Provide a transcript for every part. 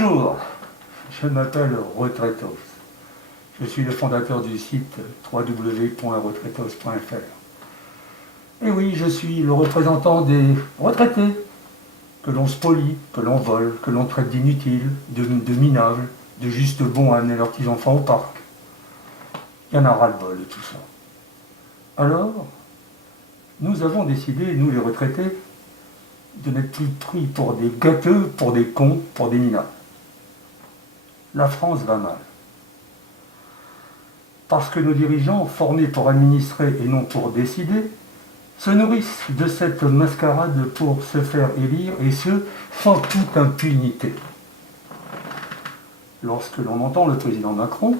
Bonjour, je m'appelle Retraitos. Je suis le fondateur du site www.retraitos.fr. Et oui, je suis le représentant des retraités, que l'on spolie, que l'on vole, que l'on traite d'inutiles, de minables, de juste bons à amener leurs petits-enfants au parc. Il y en a ras-le-bol de tout ça. Alors, nous avons décidé, nous les retraités, de n'être plus pris pour des gâteux, pour des cons, pour des minables. La France va mal. Parce que nos dirigeants, formés pour administrer et non pour décider, se nourrissent de cette mascarade pour se faire élire, et ce, sans toute impunité. Lorsque l'on entend le président Macron,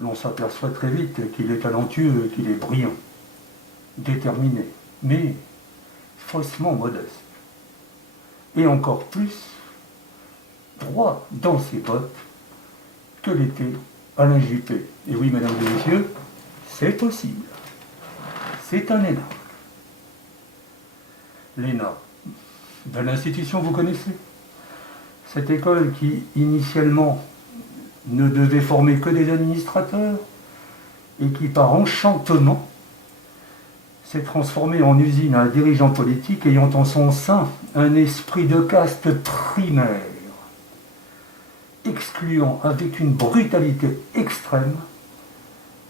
l'on s'aperçoit très vite qu'il est talentueux, qu'il est brillant, déterminé, mais faussement modeste. Et encore plus, droit dans ses bottes que l'était Alain Juppé. Et oui, mesdames et messieurs, c'est possible. C'est un énarque. L'ENA, de l'institution, vous connaissez. Cette école qui, initialement, ne devait former que des administrateurs et qui, par enchantement, s'est transformée en usine à un dirigeant politique ayant en son sein un esprit de caste primaire, excluant avec une brutalité extrême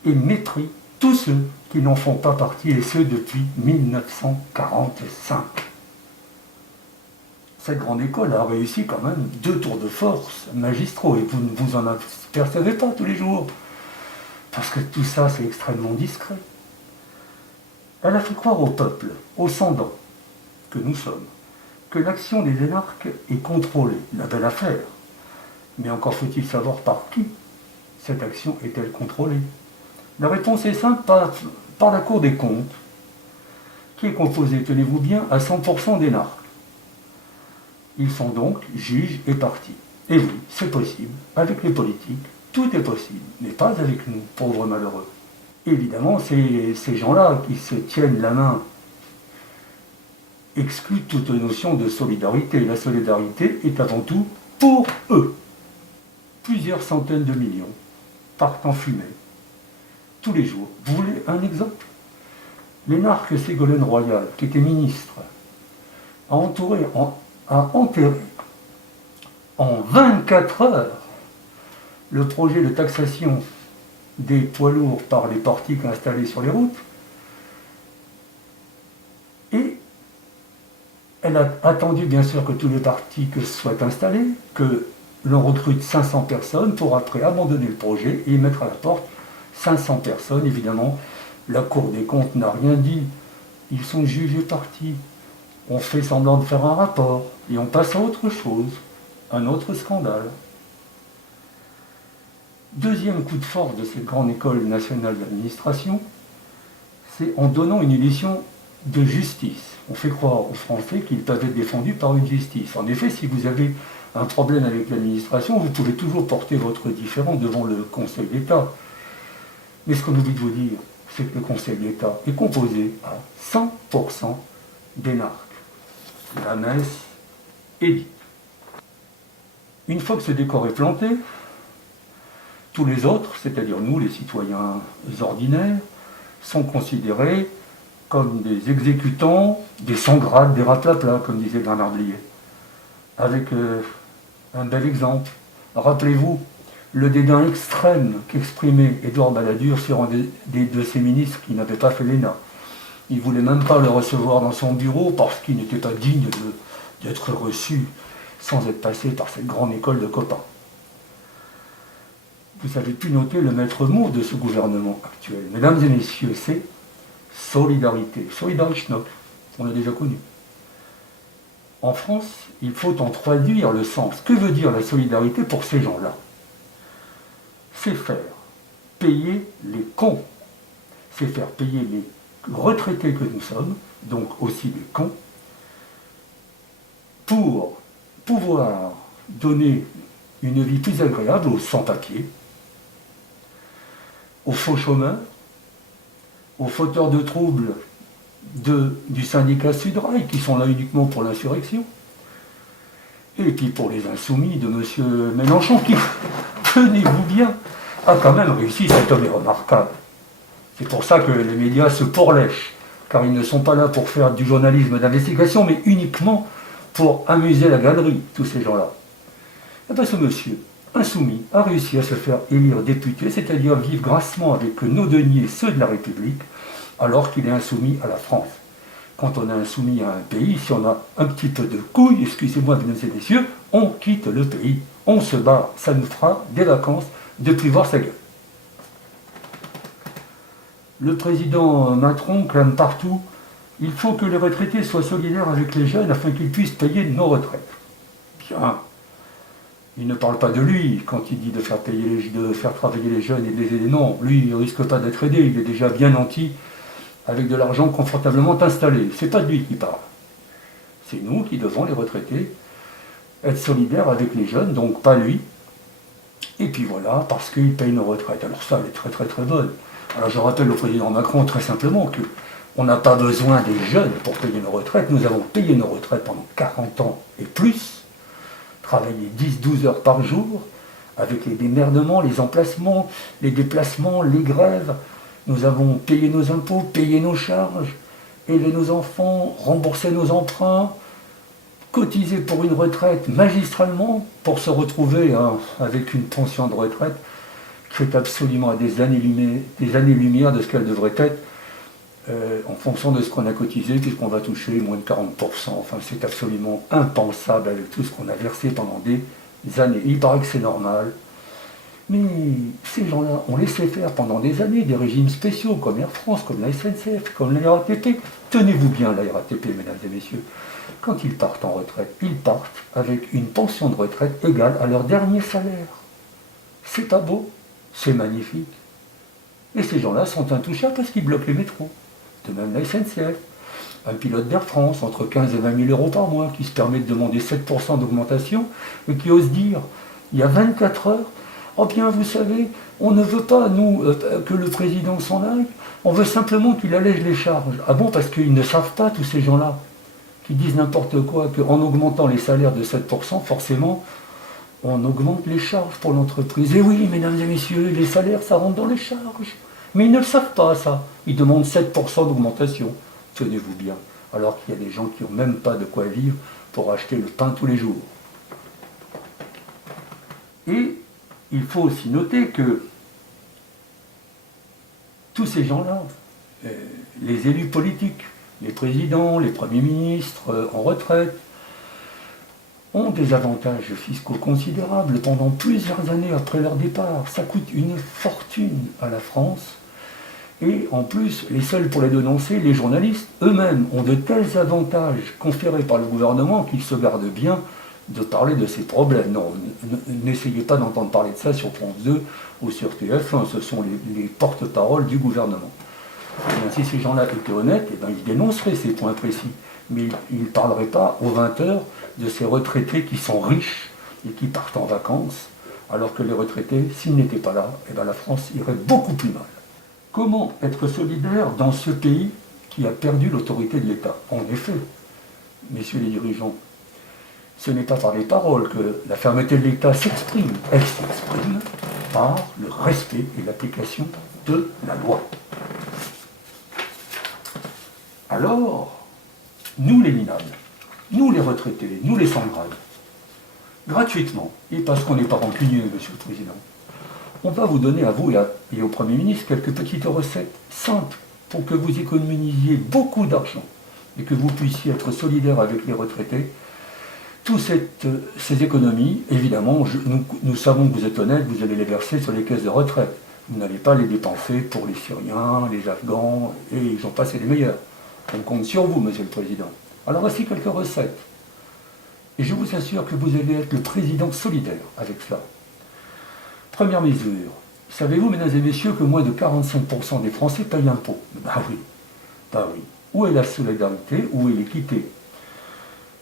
et mépris tous ceux qui n'en font pas partie, et ce depuis 1945. Cette grande école a réussi quand même 2 tours de force magistraux, et vous ne vous en apercevez pas tous les jours, parce que tout ça c'est extrêmement discret. Elle a fait croire au peuple, aux sans-dents, que nous sommes, que l'action des énarques est contrôlée. La belle affaire. Mais encore faut-il savoir par qui cette action est-elle contrôlée. La réponse est simple, par la Cour des comptes, qui est composée, tenez-vous bien, à 100% d'énarques. Ils sont donc juges et partis. Et oui, c'est possible. Avec les politiques, tout est possible, mais pas avec nous, pauvres malheureux. Évidemment, ces gens-là qui se tiennent la main excluent toute notion de solidarité. La solidarité est avant tout pour eux. Plusieurs centaines de millions partent en fumée tous les jours. Vous voulez un exemple? L'énarque Ségolène Royal, qui était ministre, a enterré en 24 heures le projet de taxation des poids lourds par les portiques installés sur les routes, et elle a attendu bien sûr que tous les portiques soient installés, que l'on recrute 500 personnes pour après abandonner le projet et mettre à la porte 500 personnes. Évidemment, la Cour des comptes n'a rien dit, ils sont jugés partis, on fait semblant de faire un rapport et on passe à autre chose, un autre scandale. Deuxième coup de force de cette grande école nationale d'administration, c'est en donnant une illusion de justice. On fait croire aux Français qu'ils peuvent être défendus par une justice. En effet, si vous avez un problème avec l'administration, vous pouvez toujours porter votre différend devant le Conseil d'État. Mais ce qu'on oublie de vous dire, c'est que le Conseil d'État est composé à 100% d'énarques. La messe est dite. Une fois que ce décor est planté, tous les autres, c'est-à-dire nous, les citoyens ordinaires, sont considérés comme des exécutants, des sans-grades, des raplaplas, comme disait Bernard Blier. Avec un bel exemple. Rappelez-vous le dédain extrême qu'exprimait Édouard Balladur sur un de ses ministres qui n'avait pas fait l'ENA. Il ne voulait même pas le recevoir dans son bureau parce qu'il n'était pas digne d'être reçu sans être passé par cette grande école de copains. Vous avez pu noter le maître mot de ce gouvernement actuel. Mesdames et messieurs, c'est solidarité. Solidarschnock, on l'a déjà connu. En France, il faut en traduire le sens. Que veut dire la solidarité pour ces gens-là? C'est faire payer les cons. C'est faire payer les retraités que nous sommes, donc aussi les cons, pour pouvoir donner une vie plus agréable aux sans-papiers, aux faux chômeurs, aux fauteurs de troubles du syndicat Sudrail, qui sont là uniquement pour l'insurrection, Et puis pour les insoumis de M. Mélenchon, qui, tenez-vous bien, a quand même réussi, cet homme est remarquable. C'est pour ça que les médias se pourlèchent, car ils ne sont pas là pour faire du journalisme d'investigation, mais uniquement pour amuser la galerie, tous ces gens-là. Et bien ce monsieur, insoumis, a réussi à se faire élire député, c'est-à-dire vivre grassement avec nos deniers, ceux de la République, alors qu'il est insoumis à la France. Quand on est insoumis à un pays, si on a un petit peu de couilles, excusez-moi mesdames et messieurs, on quitte le pays, on se barre, ça nous fera des vacances de plus voir sa gueule. Le président Macron clame partout, il faut que les retraités soient solidaires avec les jeunes afin qu'ils puissent payer nos retraites. Bien. Il ne parle pas de lui quand il dit de faire travailler les jeunes et de les aider. Non, lui, il ne risque pas d'être aidé, il est déjà bien nanti avec de l'argent confortablement installé. C'est pas de lui qui parle. C'est nous qui devons, les retraités, être solidaires avec les jeunes, donc pas lui. Et puis voilà, parce qu'il paye nos retraites. Alors ça, elle est très très très bonne. Alors je rappelle au président Macron très simplement que on n'a pas besoin des jeunes pour payer nos retraites. Nous avons payé nos retraites pendant 40 ans et plus, travaillé 10-12 heures par jour, avec les démerdements, les emplacements, les déplacements, les grèves. Nous avons payé nos impôts, payé nos charges, élevé nos enfants, remboursé nos emprunts, cotisé pour une retraite magistralement pour se retrouver avec une pension de retraite qui est absolument à des années-lumière de ce qu'elle devrait être en fonction de ce qu'on a cotisé, puisqu'on va toucher moins de 40%. Enfin, c'est absolument impensable avec tout ce qu'on a versé pendant des années. Il paraît que c'est normal. Mais ces gens-là ont laissé faire pendant des années des régimes spéciaux comme Air France, comme la SNCF, comme la RATP. Tenez-vous bien la RATP, mesdames et messieurs. Quand ils partent en retraite, ils partent avec une pension de retraite égale à leur dernier salaire. C'est pas beau, c'est magnifique. Et ces gens-là sont intouchables parce qu'ils bloquent les métros. De même la SNCF. Un pilote d'Air France, entre 15 et 20 000 euros par mois, qui se permet de demander 7% d'augmentation, et qui ose dire, il y a 24 heures, oh bien, vous savez, on ne veut pas, nous, que le président s'en aille, on veut simplement qu'il allège les charges. Ah bon, parce qu'ils ne savent pas, tous ces gens-là, qui disent n'importe quoi, qu'en augmentant les salaires de 7%, forcément, on augmente les charges pour l'entreprise. Et oui, mesdames et messieurs, les salaires, ça rentre dans les charges. Mais ils ne le savent pas, ça. Ils demandent 7% d'augmentation. Tenez-vous bien. Alors qu'il y a des gens qui n'ont même pas de quoi vivre pour acheter le pain tous les jours. Et il faut aussi noter que tous ces gens-là, les élus politiques, les présidents, les premiers ministres en retraite, ont des avantages fiscaux considérables pendant plusieurs années après leur départ. Ça coûte une fortune à la France. Et en plus, les seuls pour les dénoncer, les journalistes, eux-mêmes, ont de tels avantages conférés par le gouvernement qu'ils se gardent bien de parler de ces problèmes. Non, n'essayez pas d'entendre parler de ça sur France 2 ou sur TF1, ce sont les porte-paroles du gouvernement. Et si ces gens-là étaient honnêtes, ils dénonceraient ces points précis. Mais ils ne parleraient pas aux 20 heures de ces retraités qui sont riches et qui partent en vacances, alors que les retraités, s'ils n'étaient pas là, la France irait beaucoup plus mal. Comment être solidaire dans ce pays qui a perdu l'autorité de l'État? En effet, messieurs les dirigeants, ce n'est pas par les paroles que la fermeté de l'État s'exprime. Elle s'exprime par le respect et l'application de la loi. Alors, nous les minables, nous les retraités, nous les sans-grade, gratuitement, et parce qu'on n'est pas rancunier, monsieur le Président, on va vous donner à vous et au Premier ministre quelques petites recettes simples pour que vous économisiez beaucoup d'argent et que vous puissiez être solidaire avec les retraités. Toutes ces économies, évidemment, nous savons que vous êtes honnête, vous allez les verser sur les caisses de retraite. Vous n'allez pas les dépenser pour les Syriens, les Afghans, et j'en passe les meilleurs. On compte sur vous, monsieur le Président. Alors voici quelques recettes. Et je vous assure que vous allez être le président solidaire avec cela. Première mesure. Savez-vous, mesdames et messieurs, que moins de 45% des Français payent l'impôt? Ben oui. Où est la solidarité? Où est l'équité?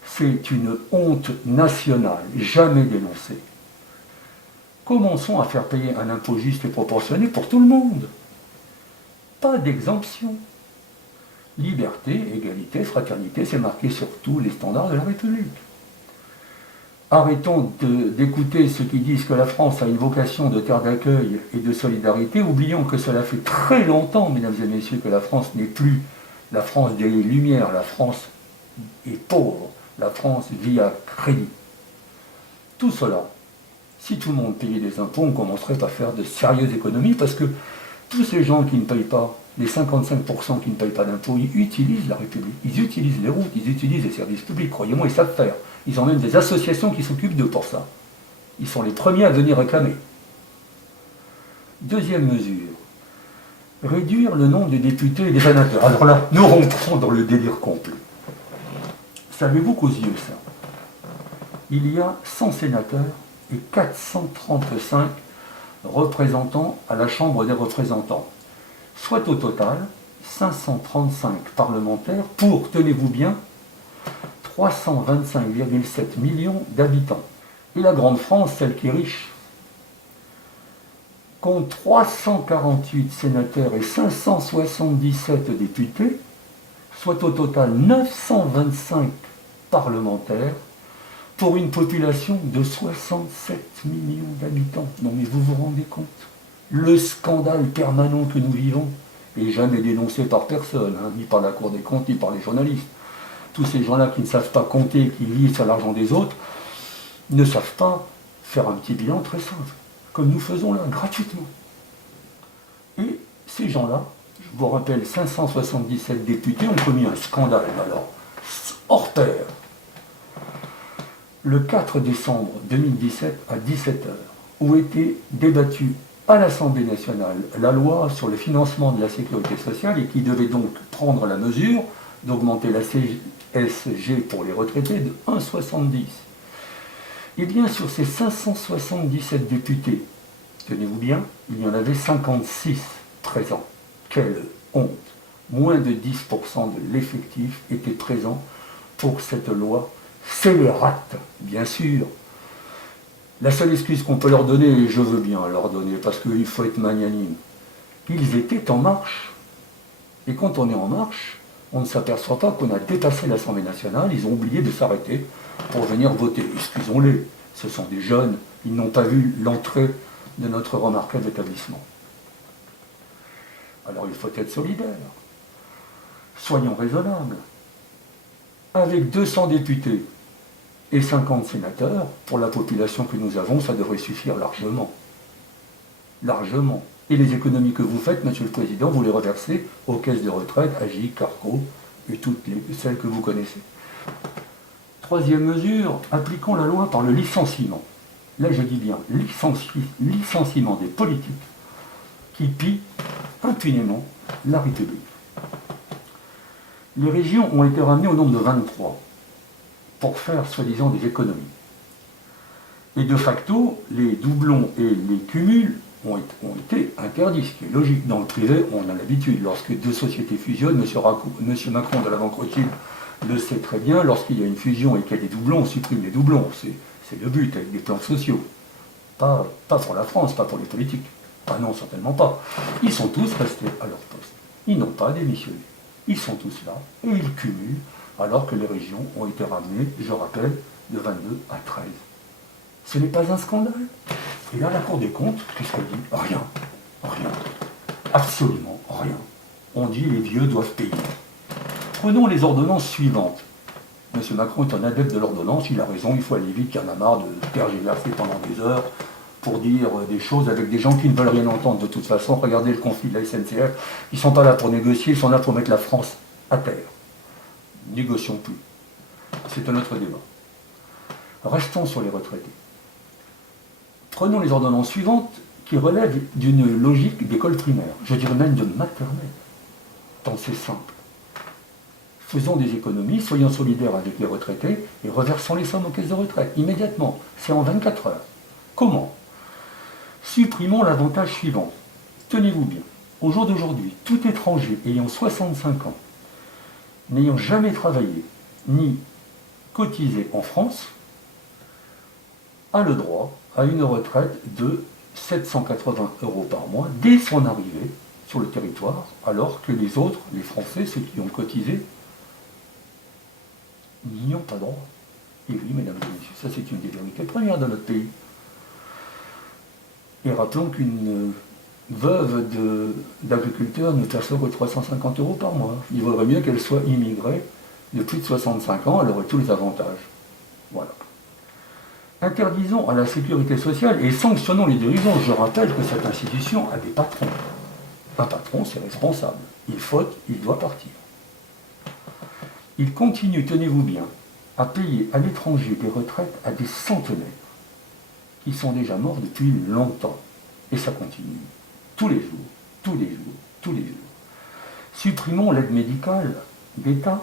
C'est une honte nationale, jamais dénoncée. Commençons à faire payer un impôt juste et proportionné pour tout le monde. Pas d'exemption. Liberté, égalité, fraternité, c'est marqué sur tous les standards de la République. Arrêtons d'écouter ceux qui disent que la France a une vocation de terre d'accueil et de solidarité. Oublions que cela fait très longtemps, mesdames et messieurs, que la France n'est plus la France des Lumières. La France est pauvre. La France vit à crédit. Tout cela, si tout le monde payait des impôts, on commencerait à faire de sérieuses économies parce que tous ces gens qui ne payent pas, les 55% qui ne payent pas d'impôts, ils utilisent la République, ils utilisent les routes, ils utilisent les services publics, croyez-moi, ils savent faire. Ils ont même des associations qui s'occupent d'eux pour ça. Ils sont les premiers à venir réclamer. Deuxième mesure, réduire le nombre de députés et des sénateurs. Alors là, nous rentrons dans le délire complet. Savez-vous qu'aux yeux, ça, il y a 100 sénateurs et 435 représentants à la Chambre des représentants. Soit au total 535 parlementaires pour, tenez-vous bien, 325,7 millions d'habitants. Et la grande France, celle qui est riche, compte 348 sénateurs et 577 députés, soit au total 925 parlementaires, pour une population de 67 millions d'habitants. Non mais vous vous rendez compte? Le scandale permanent que nous vivons est jamais dénoncé par personne, ni par la Cour des comptes, ni par les journalistes. Tous ces gens-là qui ne savent pas compter, qui vivent sur l'argent des autres, ne savent pas faire un petit bilan très simple, comme nous faisons là, gratuitement. Et ces gens-là, je vous rappelle, 577 députés ont commis un scandale, alors, hors pair. Le 4 décembre 2017 à 17h, où était débattue à l'Assemblée nationale la loi sur le financement de la sécurité sociale et qui devait donc prendre la mesure d'augmenter la CSG pour les retraités de 1,70. Et bien sur ces 577 députés, tenez-vous bien, il y en avait 56 présents. Quelle honte! Moins de 10% de l'effectif était présent pour cette loi scélérate, bien sûr. La seule excuse qu'on peut leur donner, et je veux bien leur donner, parce qu'il faut être magnanime, ils étaient en marche. Et quand on est en marche, on ne s'aperçoit pas qu'on a dépassé l'Assemblée nationale, ils ont oublié de s'arrêter pour venir voter. Excusons-les, ce sont des jeunes, ils n'ont pas vu l'entrée de notre remarquable établissement. Alors il faut être solidaire. Soyons raisonnables. Avec 200 députés et 50 sénateurs, pour la population que nous avons, ça devrait suffire largement. Largement. Et les économies que vous faites, Monsieur le Président, vous les reversez aux caisses de retraite, AGI, Carco et toutes celles que vous connaissez. Troisième mesure, appliquons la loi par le licenciement. Là, je dis bien licenciement des politiques qui pillent impunément la République. Les régions ont été ramenées au nombre de 23 pour faire soi-disant des économies. Et de facto, les doublons et les cumuls ont été interdits, ce qui est logique. Dans le privé, on a l'habitude. Lorsque deux sociétés fusionnent, M. Macron de la Banque Rothschild le sait très bien, lorsqu'il y a une fusion et qu'il y a des doublons, on supprime les doublons. C'est le but, avec des plans sociaux. Pas pour la France, pas pour les politiques. Ah non, certainement pas. Ils sont tous restés à leur poste. Ils n'ont pas démissionné. Ils sont tous là et ils cumulent, alors que les régions ont été ramenées, je rappelle, de 22 à 13. Ce n'est pas un scandale. Et là, la Cour des comptes, qu'est-ce qu'elle dit? Rien. Rien. Absolument rien. On dit les vieux doivent payer. Prenons les ordonnances suivantes. M. Macron est un adepte de l'ordonnance, il a raison, il faut aller vite, il y en a marre de tergiverser pendant des heures pour dire des choses avec des gens qui ne veulent rien entendre de toute façon. Regardez le conflit de la SNCF, ils ne sont pas là pour négocier, ils sont là pour mettre la France à terre. Négocions plus. C'est un autre débat. Restons sur les retraités. Prenons les ordonnances suivantes qui relèvent d'une logique d'école primaire, je dirais même de maternelle, tant c'est simple. Faisons des économies, soyons solidaires avec les retraités et reversons les sommes aux caisses de retraite, immédiatement. C'est en 24 heures. Comment? Supprimons l'avantage suivant. Tenez-vous bien. Au jour d'aujourd'hui, tout étranger ayant 65 ans, n'ayant jamais travaillé ni cotisé en France, a le droit à une retraite de 780 € par mois dès son arrivée sur le territoire, alors que les autres, les Français, ceux qui ont cotisé, n'y ont pas droit. Et oui, mesdames et messieurs, ça c'est une des vérités premières de notre pays. Et rappelons qu'une veuve d'agriculteur ne perçoit que 350 € par mois. Il vaudrait mieux qu'elle soit immigrée de plus de 65 ans, elle aurait tous les avantages. Voilà. Interdisons à la sécurité sociale et sanctionnons les dirigeants. Je rappelle que cette institution a des patrons. Un patron, c'est responsable. Il faute, il doit partir. Il continue, tenez-vous bien, à payer à l'étranger des retraites à des centenaires qui sont déjà morts depuis longtemps. Et ça continue. Tous les jours, tous les jours, tous les jours. Supprimons l'aide médicale d'État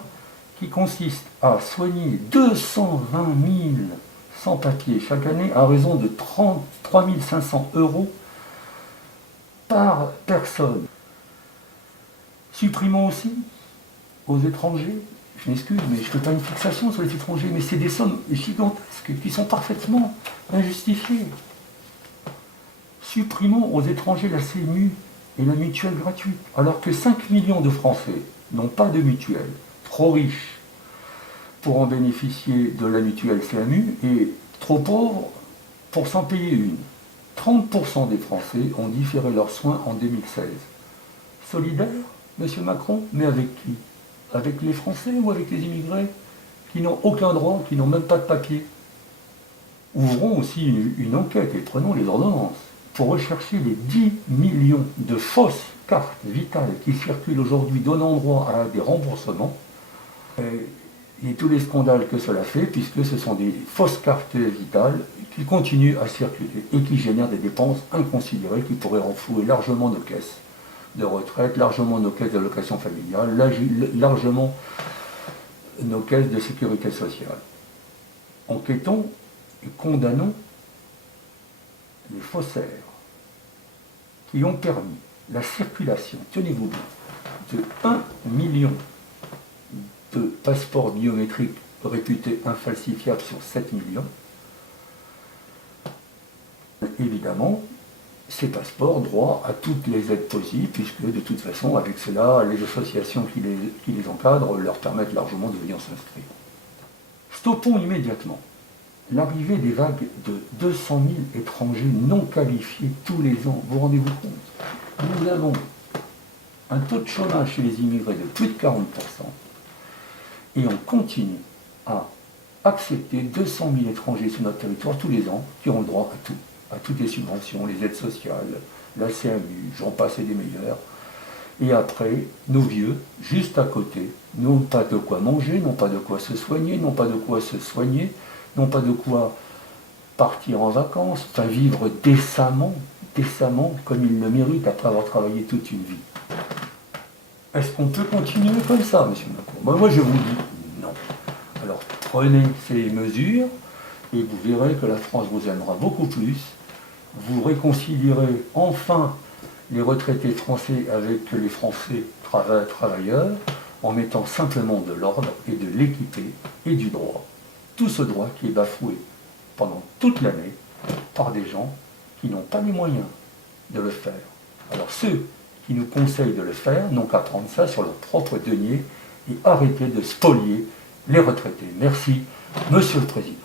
qui consiste à soigner 220 000 sans-papiers chaque année à raison de 3 500 € par personne. Supprimons aussi aux étrangers, je m'excuse, mais je ne fais pas une fixation sur les étrangers, mais c'est des sommes gigantesques qui sont parfaitement injustifiées. Supprimons aux étrangers la CMU et la mutuelle gratuite, alors que 5 millions de Français n'ont pas de mutuelle, trop riches pour en bénéficier de la mutuelle CMU et trop pauvres pour s'en payer une. 30% des Français ont différé leurs soins en 2016. Solidaire, monsieur Macron, mais avec qui? Avec les Français ou avec les immigrés qui n'ont aucun droit, qui n'ont même pas de papier? Ouvrons aussi une enquête et prenons les ordonnances pour rechercher les 10 millions de fausses cartes vitales qui circulent aujourd'hui, donnant droit à des remboursements, et tous les scandales que cela fait, puisque ce sont des fausses cartes vitales qui continuent à circuler et qui génèrent des dépenses inconsidérées qui pourraient renflouer largement nos caisses de retraite, largement nos caisses d'allocation familiale, largement nos caisses de sécurité sociale. Enquêtons et condamnons les faussaires qui ont permis la circulation, tenez-vous bien, de 1 million de passeports biométriques réputés infalsifiables sur 7 millions. Évidemment, ces passeports droit à toutes les aides possibles, puisque de toute façon, avec cela, les associations qui les encadrent leur permettent largement de venir s'inscrire. Stoppons immédiatement l'arrivée des vagues de 200 000 étrangers non qualifiés tous les ans. Vous rendez-vous compte? Nous avons un taux de chômage chez les immigrés de plus de 40%, et on continue à accepter 200 000 étrangers sur notre territoire tous les ans qui ont le droit à tout, à toutes les subventions, les aides sociales, la CMU, j'en passe et des meilleurs. Et après, nos vieux, juste à côté, n'ont pas de quoi manger, n'ont pas de quoi se soigner, n'ont pas de quoi se soigner, n'ont pas de quoi partir en vacances, enfin vivre décemment, comme ils le méritent après avoir travaillé toute une vie. Est-ce qu'on peut continuer comme ça, monsieur Macron? Moi, je vous dis non. Alors, prenez ces mesures et vous verrez que la France vous aimera beaucoup plus. Vous réconcilierez enfin les retraités français avec les Français travailleurs en mettant simplement de l'ordre et de l'équité et du droit. Tout ce droit qui est bafoué pendant toute l'année par des gens qui n'ont pas les moyens de le faire. Alors ceux qui nous conseillent de le faire n'ont qu'à prendre ça sur leur propre denier et arrêter de spolier les retraités. Merci, Monsieur le Président.